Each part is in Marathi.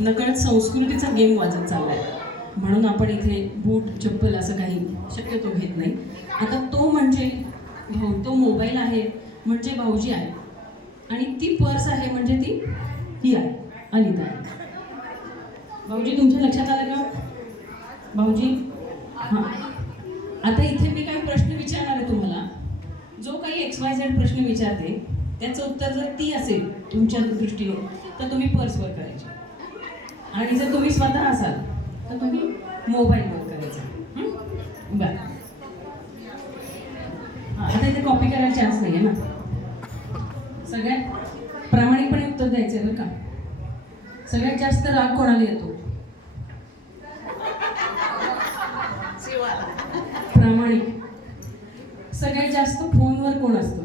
नकळत संस्कृतीचा गेम वाजत चाललाय. म्हणून आपण इथे बूट चप्पल असं काही शक्यतो घेत नाही. आता तो म्हणजे भाऊ, तो मोबाईल आहे म्हणजे भाऊजी आहे, आणि ती पर्स आहे म्हणजे ती आहे, अनिता आहे. भाऊजी तुमच्या लक्षात आलं का? भाऊजी हां, आता इथे मी काही प्रश्न विचारणार आहे तुम्हाला. जो काही XYZ प्रश्न विचारते त्याचं उत्तर जर ती असेल तुमच्या दृष्टीने तर तुम्ही पर्सवर करायचे, आणि जर तुम्ही स्वतः असाल तर तुम्ही मोबाईलवर करायचं. बरं, आता इथे कॉपी करायला चान्स नाही आहे ना. सगळ्यात प्रामाणिकपणे उत्तर द्यायचं आहे बरं का. सगळ्यात जास्त राग कोणाला येतो? प्रामाणिक. सगळ्यात जास्त फोनवर कोण असतं?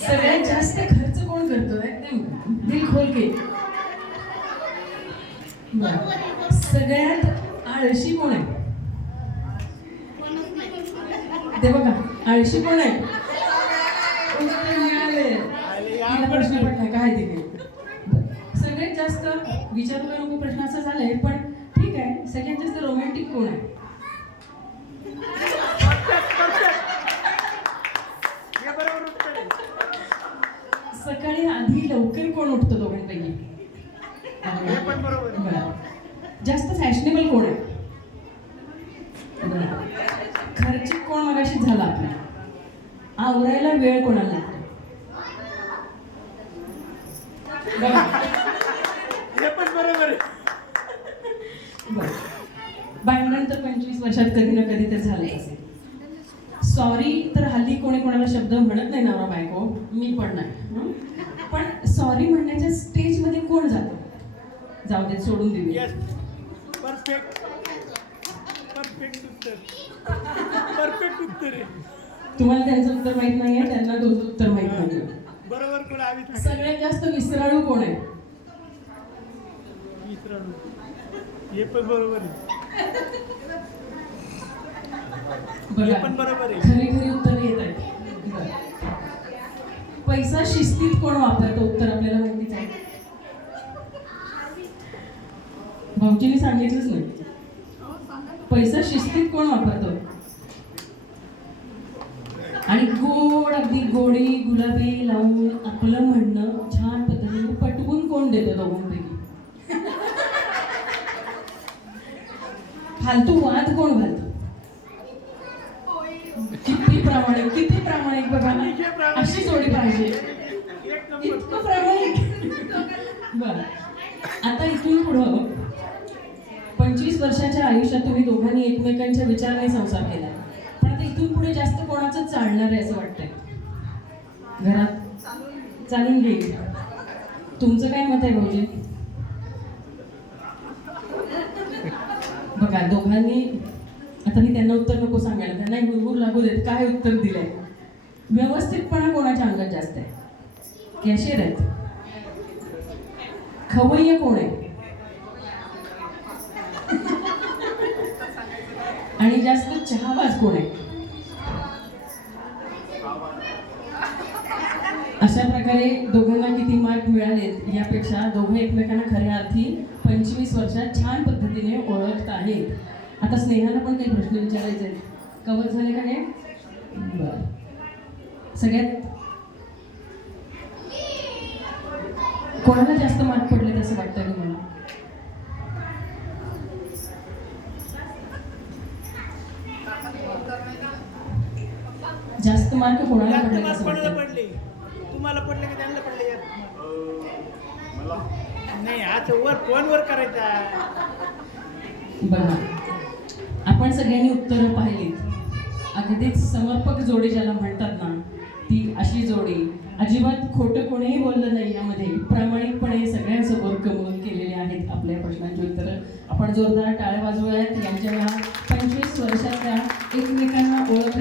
सगळ्यात जास्त खर्च कोण करतो? एकदम दिल खोल के. बरं, सगळ्यात आळशी कोण आहे? ते बघा, आळशी कोण आहे? उत्तर मिळाले. तिला प्रश्न पडला काय तिथे. सगळ्यात जास्त विचारू का नको प्रश्न असा झालाय, पण ठीक आहे. सगळ्यात जास्त रोमॅन्टिक कोण आहे? सकाळी आधी लवकर कोण उठतं दोघांपैकी? जास्त फॅशनेबल कोण आहे? खर्चिक कोण मगाशी झाला आपला? आवरायला वेळ कोणाला लागतो? भांडण तर 25 वर्षात कधी ना कधी तर झालंच असेल. सॉरी तर हल्ली कोणी कोणाला शब्द म्हणत नाही, नवरा बायको. मी पण नाही. पण सॉरी म्हणण्याच्या स्टेजमध्ये कोण जातं? जाऊ दे, सोडून देऊ. परफेक्ट उत्तर आहे. तुम्हाला त्यांचं उत्तर माहित नाहीये, त्यांना तुझं उत्तर माहित नाहीये. बरोबर कोण आवी? सगळ्यात जास्त विसराळू कोण आहे? विसराळू. हे पण बरोबर आहे. बघा, पण बरोबर आहे. खरी खरी उत्तर येत आहेत. पैसा शिस्तीत कोण वापरतो? उत्तर आपल्याला माहितीच आहे. भाऊजींनी सांगितलंच नाही. पैसा शिस्तीत कोण वापरतो? आणि गोड, अगदी गोडी गुलाबी लावून आपलं म्हणणं छान पद्धतीने पटवून कोण देतं दोघांपैकी? फालतू वाद कोण घालतं? किती प्रामाणिक, किती प्रामाणिक. बघा, अशी जोडी पाहिजे. इतकं प्रामाणिक. बरं, आता इथून पुढं 25 वर्षाच्या आयुष्यात तुम्ही दोघांनी एकमेकांच्या विचाराने संसार केला, पण आता इथून पुढे जास्त कोणाचं चालणार आहे असं वाटतंय? घरात चालून घेईल. तुमचं काय मत आहे भाऊजी? बघा, दोघांनी, आता मी त्यांना उत्तर नको सांगायला, त्यांना गुरगुर लागू देत. काय उत्तर दिलंय? व्यवस्थितपणा कोणाच्या अंगात जास्त आहे? कॅशियर आहेत. खवय्य कोण आहे? आणि जास्त चहाबाज कोण आहे? अशा प्रकारे दोघांना किती मार्क मिळालेत यापेक्षा दोघं एकमेकांना खऱ्या अर्थी 25 वर्षात छान पद्धतीने ओळखत आहेत. आता स्नेहाला पण काही प्रश्न विचारायचे आहेत. कव्हर झाले का हे? बरं, सगळ्यात कोणाला जास्त मार्क पडले असं वाटतं तुम्हाला? जास्त मार्क कोणाला पडले असं वाटतं? तुम्हाला पडले की त्यांना पडले? नाही, आता वर फोनवर करायचा. बघा, आपण सगळ्यांनी उत्तरं पाहिलीत. अगदीच समर्पक जोडी ज्याला म्हणतात ना, ती अशी जोडी. अजिबात खोटं कोणीही बोललं नाही यामध्ये. प्रामाणिकपणे सगळ्यांसमोर कबूल केलेले आहेत आपल्या प्रश्नांची उत्तरं. आपण जोरदार टाळ्या वाजवूयात यांच्या या 25 वर्षाच्या एकमेकांना ओळख